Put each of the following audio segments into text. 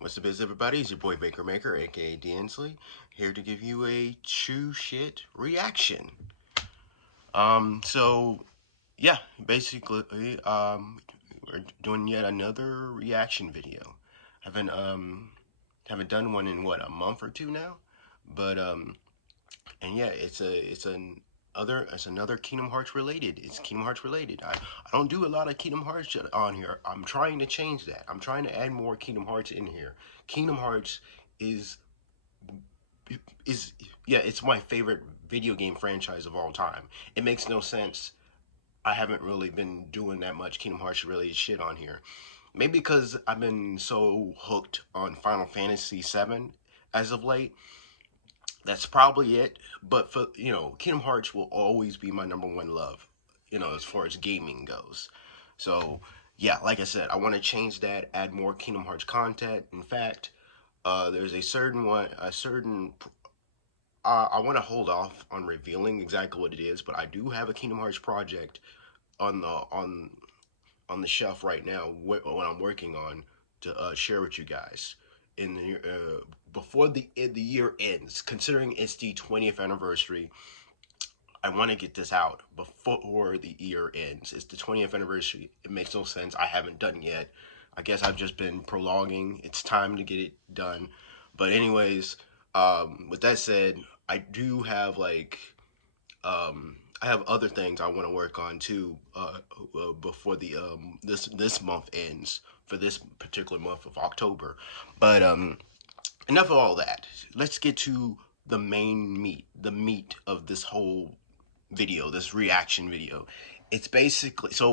What's the biz, everybody? It's your boy Baker Maker, aka Dansley, here to give you a chew shit reaction. So yeah, basically, we're doing yet another reaction video. Haven't haven't done one in what, a month or two now, but and yeah, it's another Kingdom Hearts related. It's Kingdom Hearts related. I don't do a lot of Kingdom Hearts on here. I'm trying to change that. I'm trying to add more Kingdom Hearts in here. Kingdom Hearts is is yeah, it's my favorite video game franchise of all time. It makes no sense. I haven't really been doing that much Kingdom Hearts related shit on here. Maybe because I've been so hooked on Final Fantasy VII as of late. That's probably it. But for Kingdom Hearts will always be my number one love. As far as gaming goes. So yeah, like I said, I want to change that. Add more Kingdom Hearts content. In fact, there's a certain I want to hold off on revealing exactly what it is, but I do have a Kingdom Hearts project on the shelf right now. What I'm working on to share with you guys in the before the year ends. Considering it's the 20th anniversary, I want to get this out before the year ends. It's the 20th anniversary. It makes no sense. I haven't done yet. I guess I've just been prolonging. It's time to get it done. But anyways, with that said, I do have I have other things I want to work on too before the this month ends for this particular month of October. But enough of all that. Let's get to the meat of this whole video, this reaction video. It's basically, as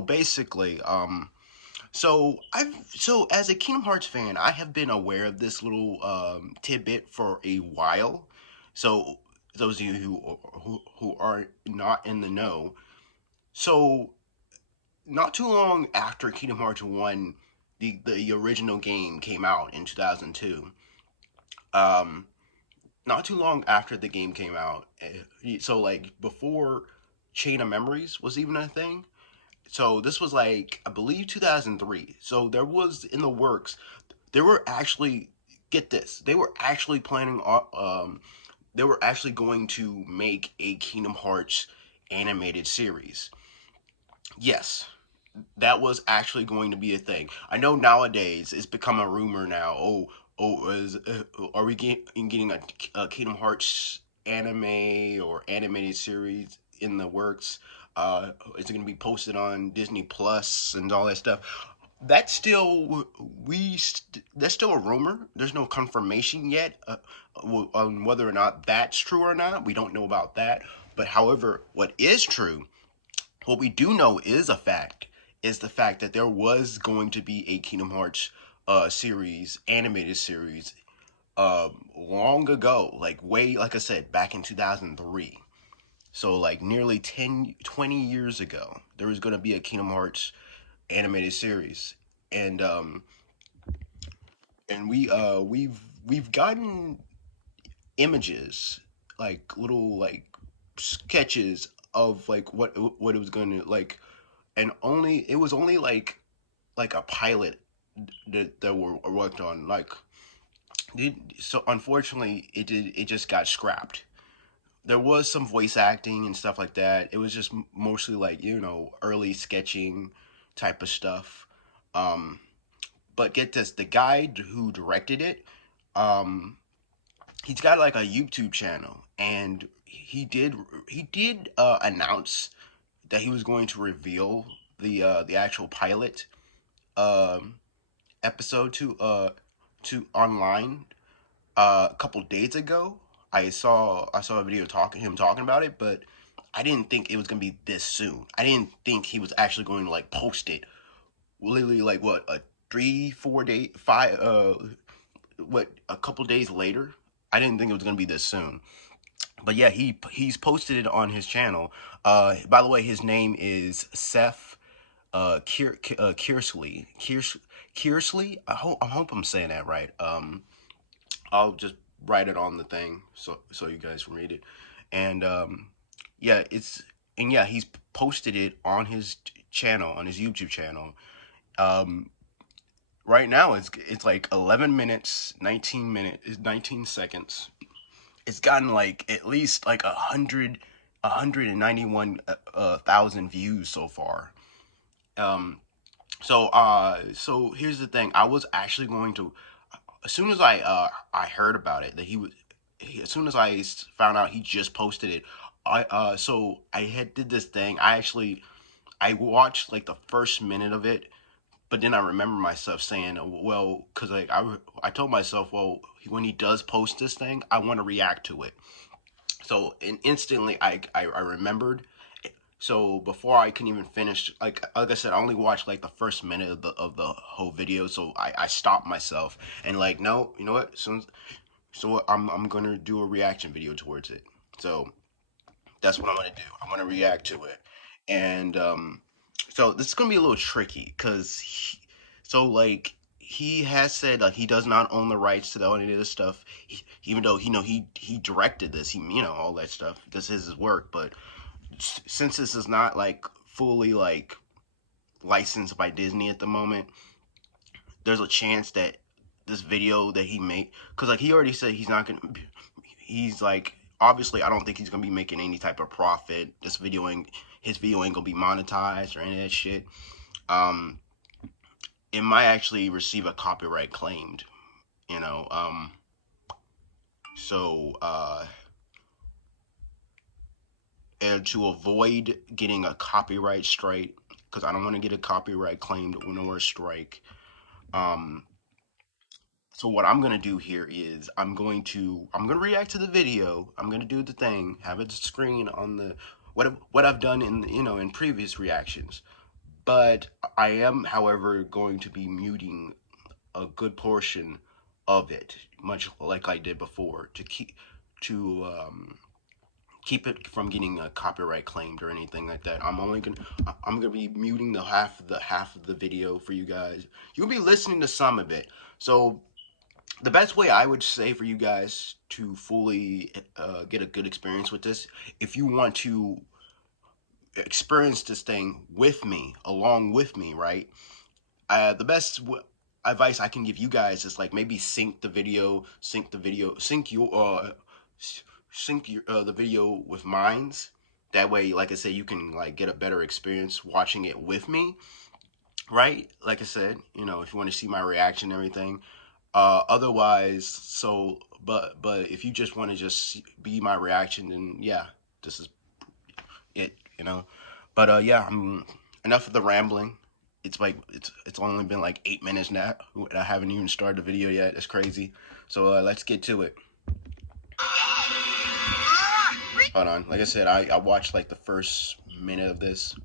a Kingdom Hearts fan, I have been aware of this little tidbit for a while. So those of you who are not in the know, so not too long after Kingdom Hearts 1, the original game came out in 2002. Um, Not too long after the game came out, so like before Chain of Memories was even a thing. So this was like, I believe, 2003. So there was in the works. They were actually, get this. They were actually going to make a Kingdom Hearts animated series. Yes, that was actually going to be a thing. I know nowadays it's become a rumor now. Are we getting a Kingdom Hearts anime or animated series in the works? Is it going to be posted on Disney Plus and all that stuff? That's still that's still a rumor. There's no confirmation yet on whether or not that's true or not. We don't know about that. But however, what we do know is a fact is the fact that there was going to be a Kingdom Hearts series, animated series, long ago, like I said, back in 2003. So like nearly 10, 20 years ago, there was going to be a Kingdom Hearts animated series, and we've gotten images, like little like sketches of like what it was going to like, and only it was only like a pilot that were worked on. So unfortunately, it just got scrapped. There was some voice acting and stuff like that. It was just mostly like early sketching type of stuff. Um, but get this, the guy who directed it, um, he's got like a YouTube channel, and he did announce that he was going to reveal the actual pilot um, episode to online a couple days ago. I saw a video talking about it, but I didn't think it was gonna be this soon. I didn't think he was actually going to like post it literally like what, a 3 4 day 5 what, a couple days later. I didn't think it was gonna be this soon. But yeah, he's posted it on his channel. By the way, his name is Seth Kearsley. Kearsley. I hope I'm saying that right. I'll just write it on the thing so you guys can read it. And yeah, he's posted it on his channel, on his YouTube channel. Um, right now it's like 11 minutes, 19 seconds. It's gotten like at least like 191,000 views so far. Um, so here's the thing. I was actually going to, as soon as I heard about it that as soon as I found out he just posted it, so I had did this thing. I watched like the first minute of it, but then I remember myself saying, well, because like I told myself, well, when he does post this thing, I want to react to it. So and instantly I remembered. So before I can even finish, like I said, I only watched like the first minute of the whole video. So I stopped myself and like, no, you know what? So I'm gonna do a reaction video towards it. So that's what I'm gonna do. I'm gonna react to it, and so this is gonna be a little tricky because so like he has said like he does not own the rights to any of this stuff, even though he directed this, all that stuff. This is his work, but since this is not like fully like licensed by Disney at the moment, there's a chance that this video that he made, because like he already said he's not gonna, he's like, obviously I don't think he's gonna be making any type of profit. His video ain't gonna be monetized or any of that shit. um it might actually receive a copyright claimed, you know um so and to avoid getting a copyright strike, because I don't want to get a copyright claimed or a strike. um So what I'm gonna do here is I'm gonna react to the video. I'm gonna do the thing, have a screen on the what I've done in previous reactions. But I am, however, going to be muting a good portion of it, much like I did before, to keep it from getting a copyright claimed or anything like that. I'm gonna be muting the half of the video for you guys. You'll be listening to some of it. So the best way I would say for you guys to fully get a good experience with this, if you want to experience this thing with me, along with me, right? The best advice I can give you guys is like maybe sync the video with mine's. That way, like I said, you can like get a better experience watching it with me, right? Like I said, if you want to see my reaction and everything. Otherwise, but if you just want to just be my reaction, then yeah, this is it. But yeah, enough of the rambling. It's like it's only been like 8 minutes now. I haven't even started the video yet. It's crazy. So let's get to it. Hold on. Like I said, I watched like the first minute of this.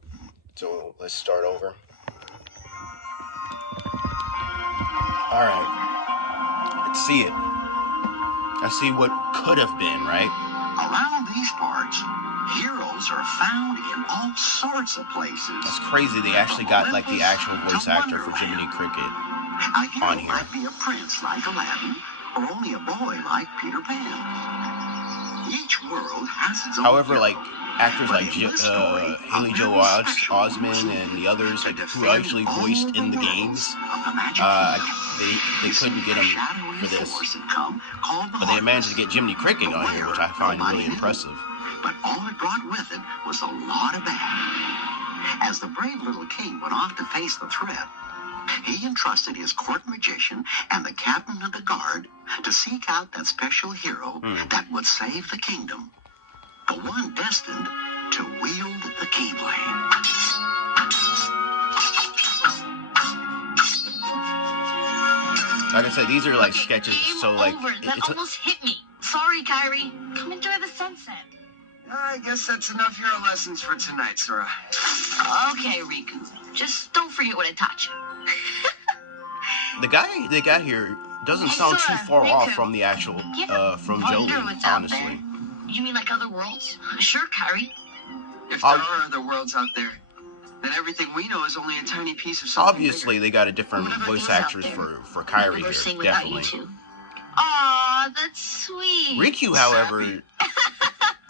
So let's start over. All right. Let's see it. Let's see what could have been, right? Around these parts, heroes are found in all sorts of places. It's crazy they actually got like the actual voice actor for Jiminy Cricket on here. Might be a prince like Aladdin, or only a boy like Peter Pan. Each world has its own However, hero. like actors like Haley Joel Osment and the others like who actually voiced in the games, they couldn't get them for this, but they managed to get Jiminy Cricket on here, which I find really impressive. But all it brought with it was a lot of bad. As the brave little king went off to face the threat, he entrusted his court magician and the captain of the guard to seek out that special hero that would save the kingdom. The one destined to wield the Keyblade. Like I said, these are like sketches, so like that almost hit me. Sorry, Kyrie. Come enjoy the sunset. I guess that's enough hero lessons for tonight, Sora. Okay, Riku. Just don't forget what I taught you. the guy they got here doesn't sound too far off from the actual from Jolie, honestly. You mean like other worlds? Sure, Kyrie. If there are other worlds out there, then everything we know is only a tiny piece of something Obviously, bigger. they got a different voice actress for Kyrie here, definitely. Aw, that's sweet. Riku, however,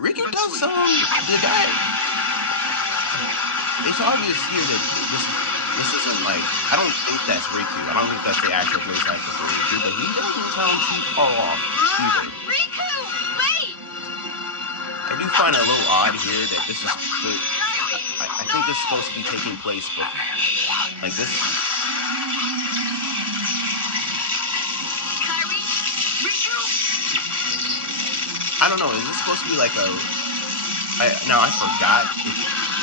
Riku does the guy. It's obvious here that this isn't like, I don't think that's Riku. I don't think that's the actual voice actor for Riku, but he doesn't sound too far off either. Riku, wait! I do find it a little odd here that this is, I think this is supposed to be taking place, but like this. Kyrie, Riku. I don't know. Is this supposed to be like a? Now I forgot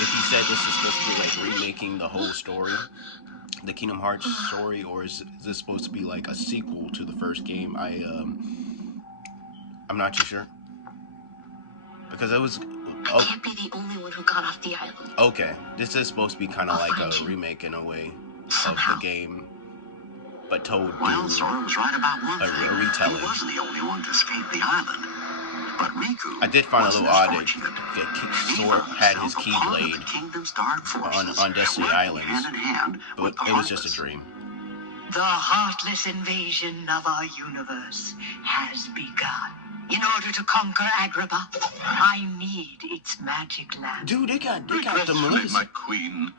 if he said this is supposed to be like remaking the whole story, the Kingdom Hearts story, or is this supposed to be like a sequel to the first game? I'm not too sure because it was. I can't be the only one who got off the island. Okay, this is supposed to be kind of I'll like find a you. remake in a way Somehow. of the game, but told Well, through Sora was right about one a thing. retelling. He wasn't the only one to escape the island. But Riku I did find it a little wasn't odd as that fortunate. Sora had his He found himself a part of keyblade the kingdom's dark forces, on Destiny working Islands, hand in hand but with the it was just a Heartless. dream. The heartless invasion of our universe has begun. In order to conquer Agrabah, I need its magic lamp. Dude, they got the Regretfully, my Maleficent. queen,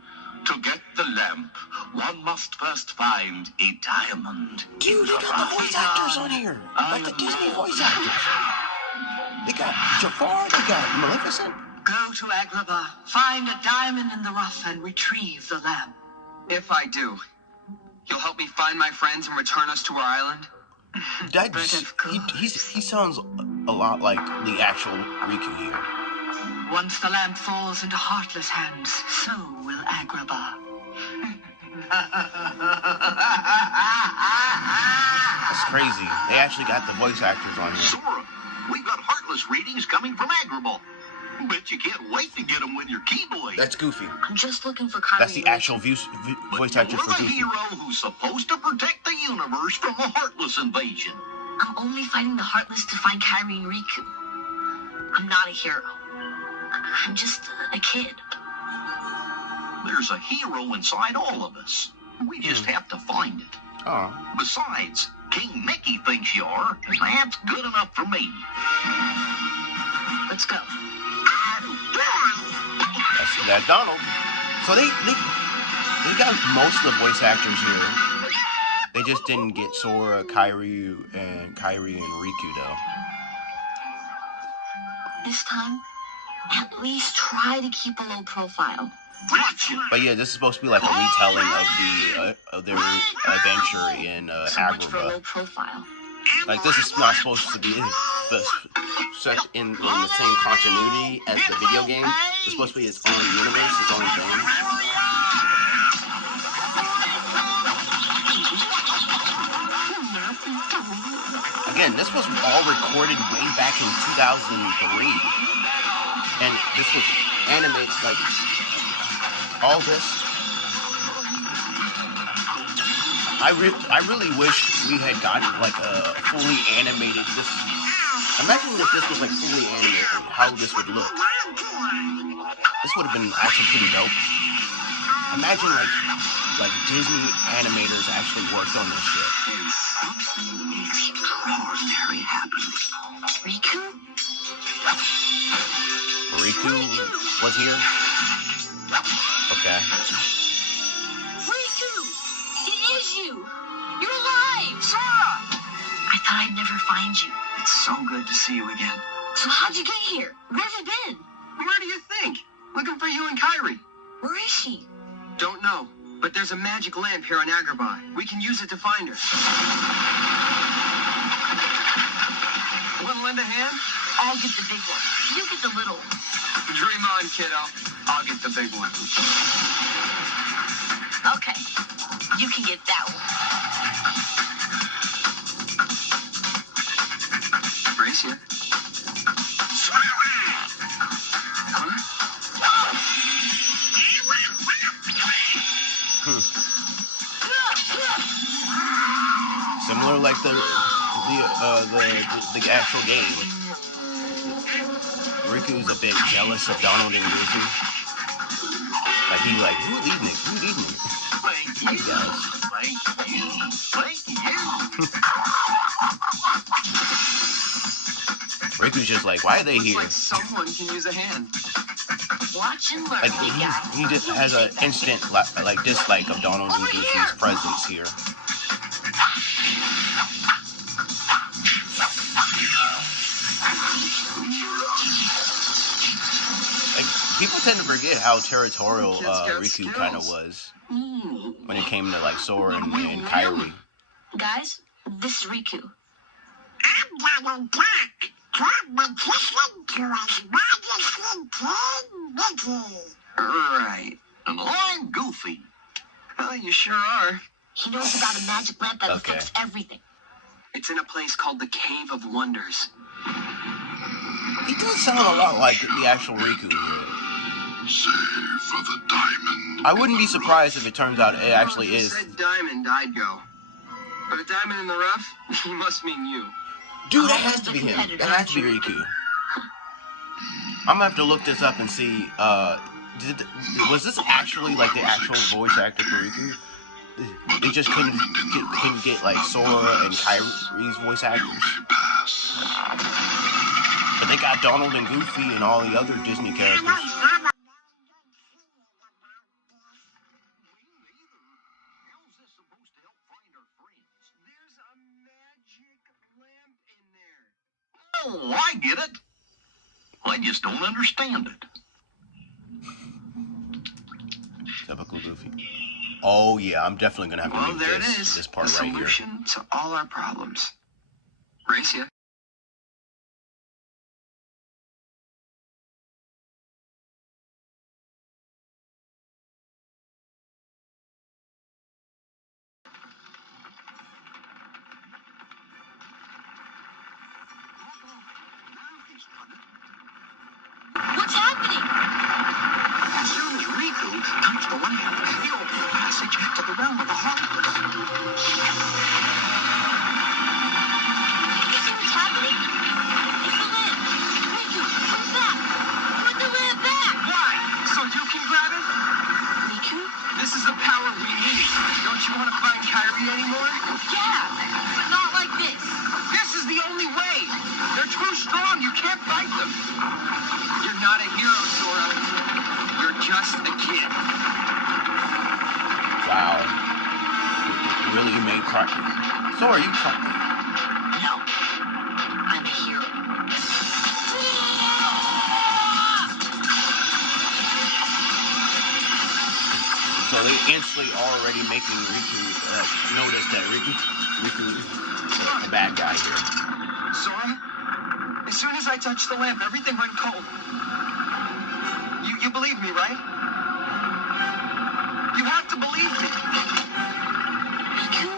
to get the lamp, one must first find a diamond. Dude, they got the voice actors on here, like the Disney voice actors. They got Jafar, they got Maleficent. Go to Agrabah, find a diamond in the rough, and retrieve the lamp. If I do, you'll help me find my friends and return us to our island? That But of he sounds a lot like the actual Riku here. Once the lamp falls into heartless hands, so will Agrabah. That's crazy. They actually got the voice actors on here. Sora, we've got Heartless readings coming from Agrabah. Bet you can't wait to get them with your keyblade. That's Goofy. I'm just looking for Kyrie. That's the actual voice But actor you're for the Goofy. hero who's supposed to protect the universe from a Heartless invasion. I'm only fighting the Heartless to find Kyrie and Riku. I'm not a hero. I'm just a kid. There's a hero inside all of us. We just have to find it. Oh, Besides, King Mickey thinks you are. That's good enough for me. Let's go. that's Donald. So they got most of the voice actors here. They just didn't get Sora, Kyrie, and Riku though. This time, at least try to keep a low profile. But yeah, this is supposed to be like a retelling of their adventure in So much for low Agrabah. profile. Like this is not supposed to be set in the same continuity as the video game. It's supposed to be its own universe, its own thing. Again, this was all recorded way back in 2003, and this was animated like all this. I really wish we had gotten like a fully animated this. Imagine if this was like fully animated, how this would look. This would have been actually pretty dope. Imagine like Disney animators actually worked on this shit. And something extraordinary happened. Riku? Riku was here. Okay. Riku! It is you! You're alive! Sora! I thought I'd never find you. It's so good to see you again. So how'd you get here? Where have you been? Where do you think? Looking for you and Kyrie. Where is she? Don't know, but there's a magic lamp here on Agrabah. We can use it to find her. Want to lend a hand? I'll get the big one. You get the little one. Dream on, kiddo. I'll get the big one. Okay. You can get that one. Brace here. Similar like the actual game. Riku's a bit jealous of Donald and Goofy. Like he like, who these niggas? Who these niggas? Thank you. Guys. Thank you. Thank you. Riku's just like, why are they Looks here? like someone can use a hand. Watch and learn, Like big guy. he just has an instant like dislike of Donald and Goofy's presence here. Like people tend to forget how territorial Riku kind of was when it came to like Sora and Kairi. Guys, this is Riku. I'm Donald Duck. Come magician to his majesty King Mickey. Right. And I'm Goofy. Well, you sure are. He knows about a magic lamp that Okay. affects everything. It's in a place called the Cave of Wonders. He does sound a lot like the actual Riku here. Save for the diamond. I wouldn't be surprised if it turns out it actually If you is. said diamond, I'd go. But a diamond in the rough? He must mean you. Dude, that has to be him. That has to be Riku. I'm gonna have to look this up and see. Was this actually like the actual voice actor for Riku? They just couldn't get like Sora and Kairi's voice actors. But they got Donald and Goofy and all the other Disney characters. Oh, I get it. I just don't understand it. Typical Goofy. Oh yeah, I'm definitely gonna have to Well, mute there it this, is. this part the right here. solution to all our problems. Race ya. What's happening? As soon as Riku touched the lamp, he opened a passage to the realm of the heartless. You see what's happening? It's the lamp. Riku, come back. Put the lamp back. Why? So you can grab it? Riku? This is the power we need. Don't you want to find Kairi anymore? Yeah, but not like this. This is the only way. They're too strong. You can't fight them. You're not a hero, Sora. You're just a kid. Wow. Really, you made cry. Sora, you cry. No, I'm a hero. So they instantly already making Riku notice that Riku is the bad guy here. Sora, as soon as I touched the lamp, everything went cold. You believe me, right? You have to believe me. Riku?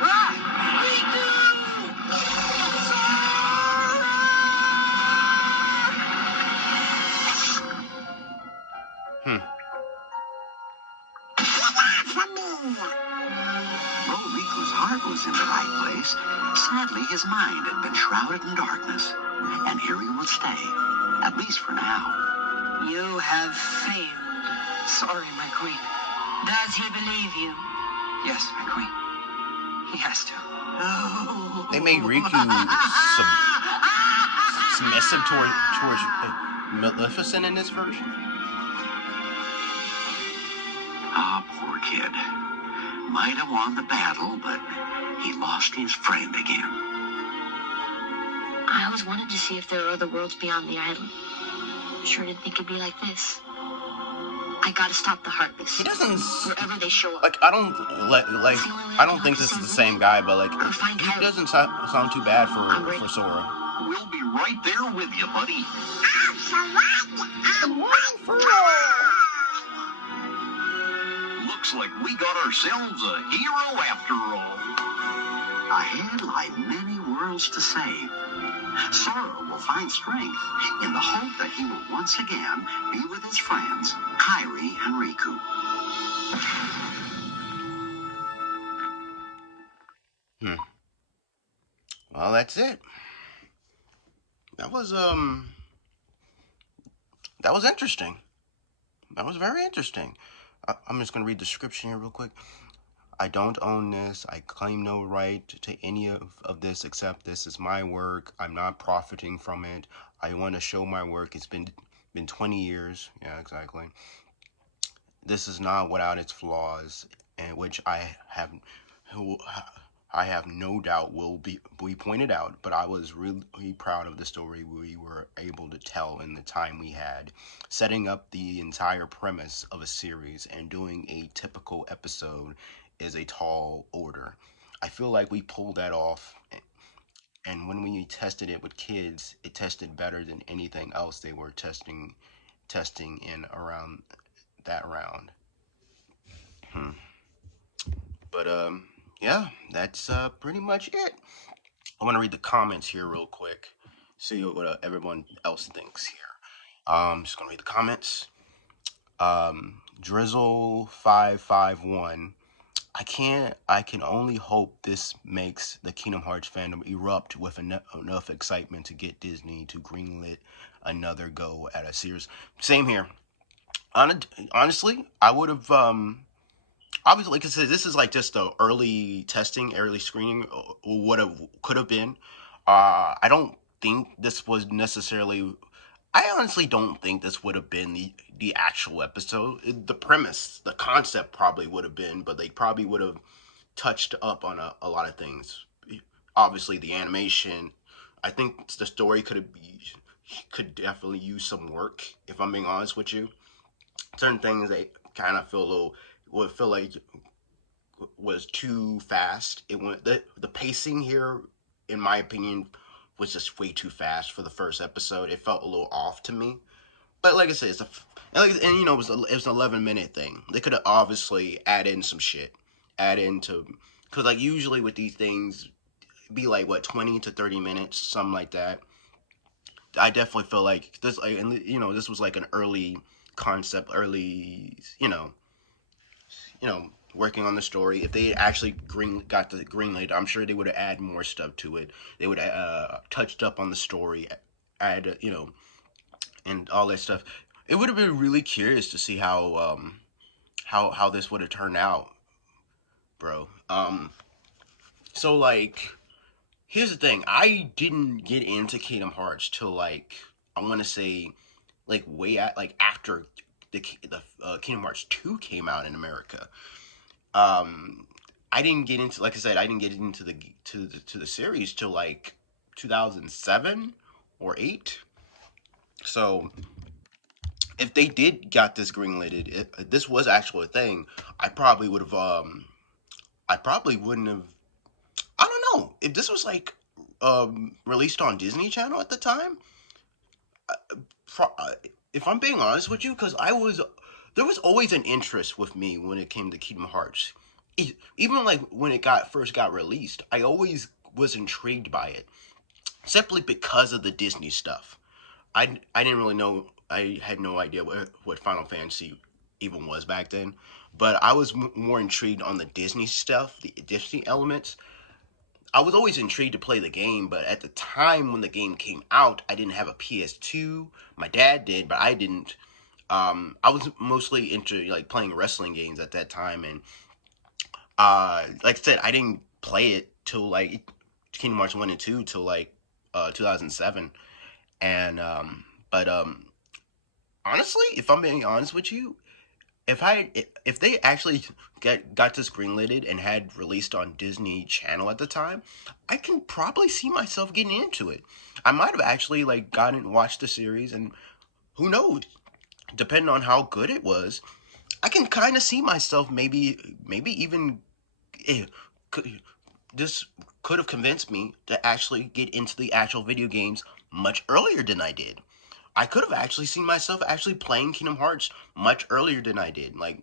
Ah! Hmm. Though Riku's heart was in the right place, sadly his mind had been shrouded in darkness. And here he would stay, at least for now. You have failed. Sorry, my queen. Does he believe you? Yes, my queen. He has to. They made Riku submissive towards Maleficent in this version. Ah, poor kid. Might have won the battle, but he lost his friend again. I always wanted to see if there are other worlds beyond the island. Sure didn't think it'd be like this. I gotta stop the Heartless. He doesn't Wherever they show up. like. I don't I don't think this is the same guy, but like he doesn't sound too bad for Sora. We'll be right there with you, buddy. Looks like we got ourselves a hero after all. Ahead lie many worlds to save. Sora will find strength in the hope that he will once again be with his friends, Kairi and Riku. Well, that's it. That was interesting. That was very interesting. I'm just gonna read the description here real quick. I don't own this. I claim no right to any of this except this is my work. I'm not profiting from it. I want to show my work. It's been been 20 years. Yeah, exactly. This is not without its flaws, and which who I have no doubt will be pointed out. But I was really proud of the story we were able to tell in the time we had, setting up the entire premise of a series and doing a typical episode is a tall order. I feel like we pulled that off, and when we tested it with kids, it tested better than anything else they were testing in around that round. Hmm. But yeah, that's pretty much it. I want to read the comments here real quick, see what everyone else thinks here. Just gonna read the comments. Drizzle551. I can only hope this makes the Kingdom Hearts fandom erupt with enough excitement to get Disney to greenlit another go at a series. Same here. Honestly, I would have obviously, like I said, this is like just the early testing, early screening, what it could have been. I don't think this was necessarily. I honestly don't think this would have been the actual episode. The premise, the concept probably would have been, but they probably would have touched up on a lot of things. Obviously, the animation. I think the story could definitely use some work. If I'm being honest with you, certain things they kind of feel a little would feel like was too fast. It went the pacing here, in my opinion, was just way too fast for the first episode. It felt a little off to me. But like I said, and you know it was an 11-minute thing. They could have obviously add in some shit, add into because like usually with these things be like what 20 to 30 minutes, something like that. I definitely feel like this, like, and you know, this was like an early concept, early, working on the story. If they actually got the green light, I'm sure they would have added more stuff to it. They would have touched up on the story, add and all that stuff. It would have been really curious to see how this would have turned out, bro. So like, here's the thing. I didn't get into Kingdom Hearts till like I want to say like way at like after the Kingdom Hearts 2 came out in America. Um, I didn't get into, like I said, I didn't get into the series till like 2007 or 8. So if they did got this greenlighted, if this was actually a thing, I probably would have. I probably wouldn't have. I don't know if this was like released on Disney Channel at the time. Pro- uh, if I'm being honest with you, because there was always an interest with me when it came to Kingdom Hearts. Even like when it first got released, I always was intrigued by it simply because of the Disney stuff. I didn't really know. I had no idea what Final Fantasy even was back then, but I was more intrigued on the Disney stuff, the Disney elements. I was always intrigued to play the game, but at the time when the game came out, I didn't have a PS2. My dad did, but I didn't. I was mostly into like playing wrestling games at that time, and like I said, I didn't play it till like Kingdom Hearts 1 and 2 till like 2007. And but honestly, if I'm being honest with you, if they actually got this greenlighted and had released on Disney Channel at the time, I can probably see myself getting into it. I might have actually like gotten and watched the series, and who knows, depending on how good it was, I can kind of see myself maybe even eh, could, this could have convinced me to actually get into the actual video games much earlier than I did. I could have actually seen myself actually playing Kingdom Hearts much earlier than I did, like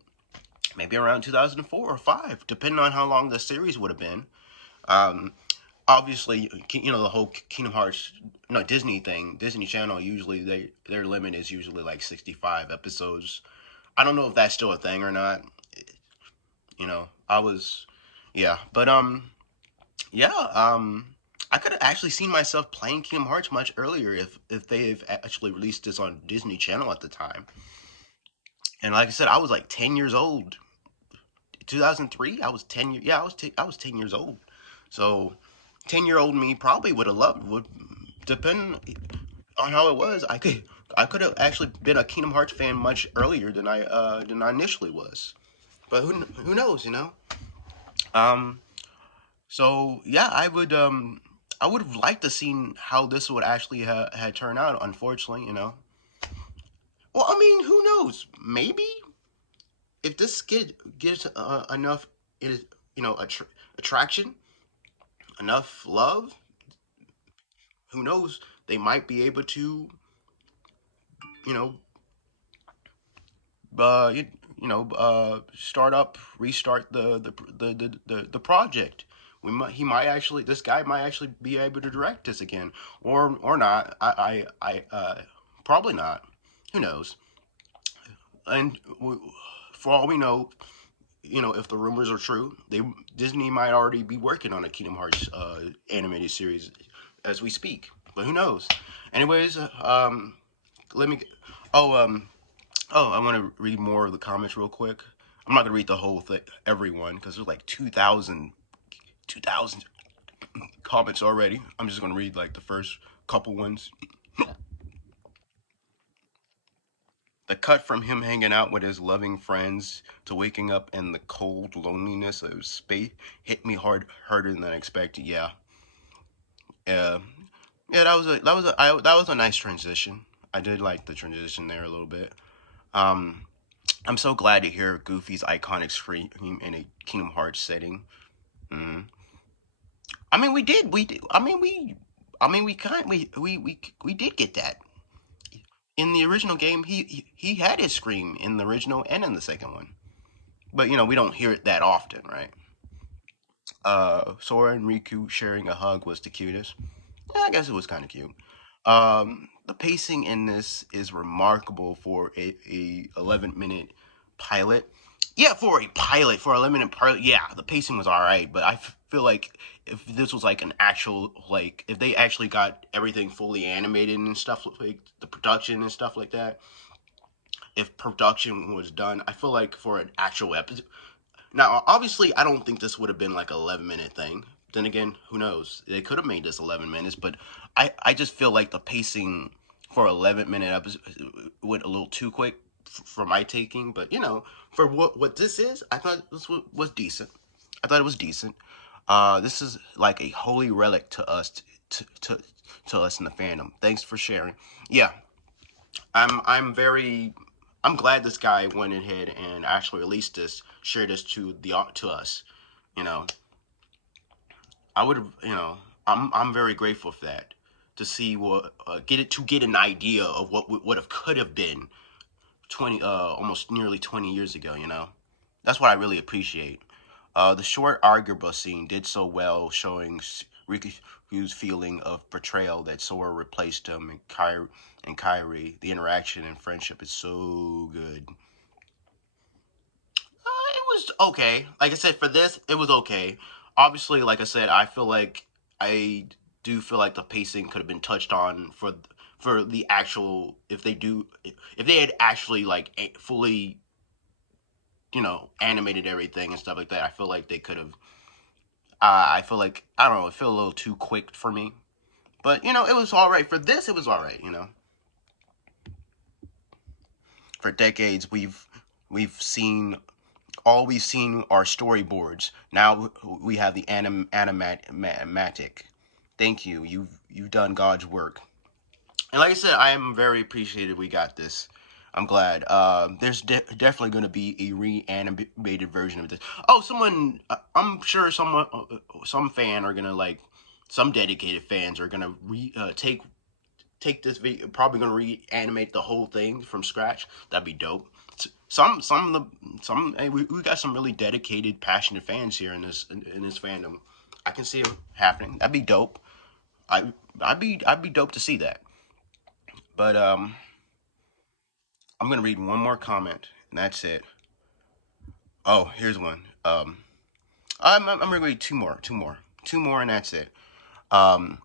maybe around 2004 or 5, depending on how long the series would have been. Um, Obviously, the whole Kingdom Hearts, no Disney thing, Disney Channel usually their limit is usually like 65 episodes. I don't know if that's still a thing or not. I was, yeah, but yeah, I could have actually seen myself playing Kingdom Hearts much earlier if they've actually released this on Disney Channel at the time. And like I said, I was like 10 years old. 2003, I was 10 years. Yeah, I was 10 years old. So 10-year-old me probably would have loved would depend on how it was. I could have actually been a Kingdom Hearts fan much earlier than I initially was. But who knows, you know? Um, so yeah, I would have liked to seen how this would actually had turned out. Unfortunately, you know. Well, I mean, who knows? Maybe if this kid gets enough, is attraction, enough love, who knows? They might be able to, you know, you, restart the project. He might actually, this guy might actually be able to direct this again, or not. Probably not. Who knows? And for all we know, if the rumors are true, Disney might already be working on a Kingdom Hearts animated series as we speak. But who knows? Anyways, let me. Oh, I want to read more of the comments real quick. I'm not gonna read the whole thing, everyone, because there's like 2,000 comments already. I'm just gonna read like the first couple ones. The cut from him hanging out with his loving friends to waking up in the cold loneliness of space hit me harder than expected. Yeah, yeah, yeah. That was a nice transition. I did like the transition there a little bit. Um, I'm so glad to hear Goofy's iconic scream in a Kingdom Hearts setting. Hmm. I mean, we did. We did. We did get that in the original game. He had his scream in the original and in the second one, but we don't hear it that often, right? Sora and Riku sharing a hug was the cutest. Yeah, I guess it was kind of cute. The pacing in this is remarkable for a 11-minute pilot. Yeah, for a pilot, for 11-minute pilot, yeah, the pacing was all right. But feel like if this was like an actual, like, if they actually got everything fully animated and stuff, like the production and stuff like that, if production was done, I feel like for an actual episode. Now, obviously, I don't think this would have been like an 11-minute thing. Then again, who knows? They could have made this 11 minutes, but I just feel like the pacing for 11-minute episode went a little too quick for my taking. But for what this is, I thought this was decent. I thought it was decent. This is like a holy relic to us, to us in the fandom. Thanks for sharing. Yeah, I'm glad this guy went ahead and actually released this, shared this to us. You know, I would have, I'm very grateful for that, to see what get an idea of what have could have been 20 almost nearly 20 years ago. That's what I really appreciate. The short Argaba scene did so well, showing Riku's feeling of betrayal that Sora replaced him, and Kyrie. The interaction and friendship is so good. It was okay. Like I said, for this, it was okay. Obviously, like I said, I do feel like the pacing could have been touched on for the actual, if they had actually like fully animated everything and stuff like that. I feel like they could have. I feel like, I don't know. It felt a little too quick for me, but it was all right for this. It was all right. For decades we've seen are storyboards. Now we have the animatic. Thank you. You've done God's work. And like I said, I am very appreciated we got this. I'm glad. There's definitely going to be a reanimated version of this. Oh, I'm sure some fan are gonna like, some dedicated fans are gonna take this video, probably gonna reanimate the whole thing from scratch. That'd be dope. Some of the some hey, we got some really dedicated, passionate fans here in this fandom. I can see it happening. That'd be dope. I'd be dope to see that. But I'm gonna read one more comment, and that's it. Oh, here's one. I'm gonna read two more, and that's it. Um,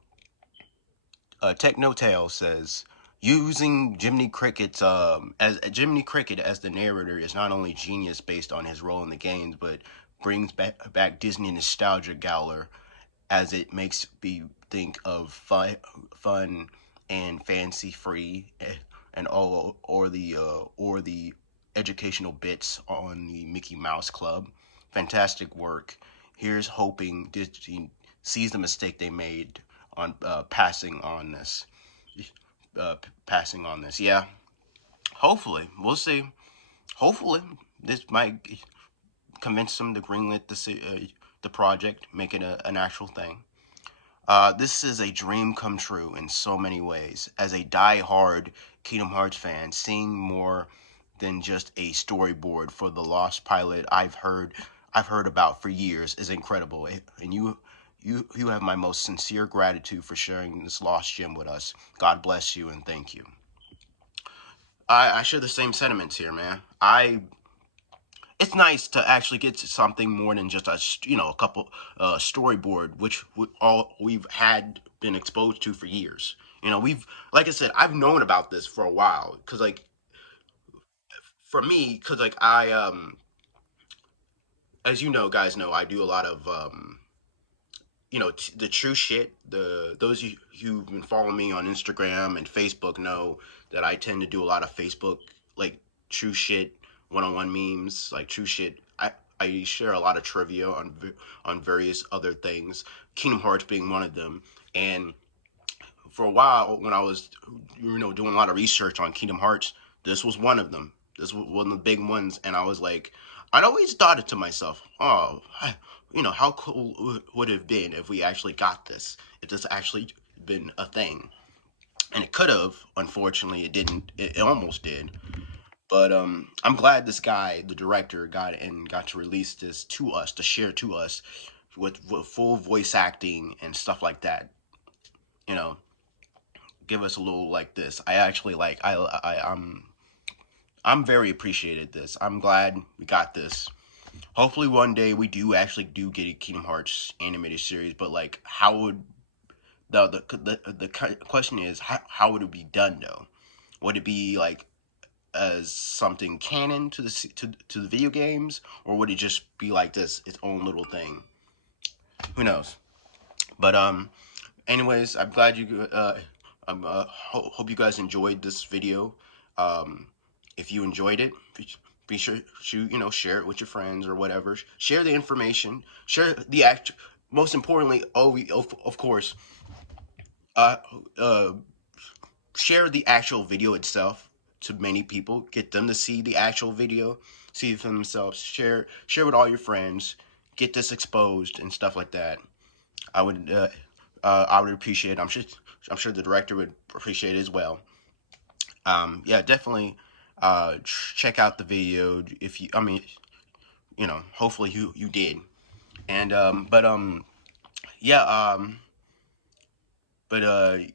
Technotail says using Jiminy Cricket as the narrator is not only genius based on his role in the games, but brings back Disney nostalgia gowler, as it makes me think of fun and fancy free and all or the educational bits on the Mickey Mouse Club. Fantastic work. Here's hoping Disney sees the mistake they made on passing on this. Passing on this, yeah. Hopefully, we'll see. Hopefully, this might convince them to greenlit the project, make it an actual thing. This is a dream come true in so many ways. As a die-hard Kingdom Hearts fan, seeing more than just a storyboard for the Lost Pilot I've heard about for years is incredible. And you have my most sincere gratitude for sharing this lost gem with us. God bless you and thank you. I share the same sentiments here, man. It's nice to actually get to something more than just a couple storyboard, which all we've had been exposed to for years. We've like I said, I've known about this for a while because like for me, because like as you know, guys know, I do a lot of the true shit. The those who've been following me on Instagram and Facebook know that I tend to do a lot of Facebook like true shit one-on-one memes, like true shit. I share a lot of trivia on various other things, Kingdom Hearts being one of them. And for a while, when I was doing a lot of research on Kingdom Hearts, this was one of them. This was one of the big ones, and I was like, I'd always thought it to myself, oh, how cool would it have been if we actually got this, if this actually been a thing. And it could have. Unfortunately, it didn't. It almost did. But I'm glad this guy, the director, got to release this to us, to share to us, with full voice acting and stuff like that. You know, give us a little like this. I actually like. I'm very appreciated this. I'm glad we got this. Hopefully one day we do actually do get a Kingdom Hearts animated series. But like, how would the question is how would it be done though? Would it be like as something canon to to the video games, or would it just be like this its own little thing? Who knows? But anyways, I'm glad you hope you guys enjoyed this video. If you enjoyed it, be sure to share it with your friends or whatever. Share the information. Share the act. Most importantly, of course, uh, uh, share the actual video itself to many people. Get them to see the actual video, see it for themselves. Share with all your friends. Get this exposed and stuff like that. I would I would appreciate it. I'm sure the director would appreciate it as well. Yeah, definitely check out the video if you. I mean, hopefully you did. And yeah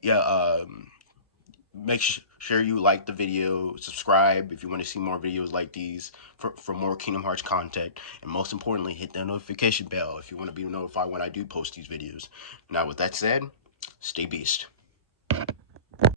yeah make sure you like the video, subscribe if you want to see more videos like these for more Kingdom Hearts content, and most importantly, hit the notification bell if you want to be notified when I do post these videos. Now, with that said, stay beast.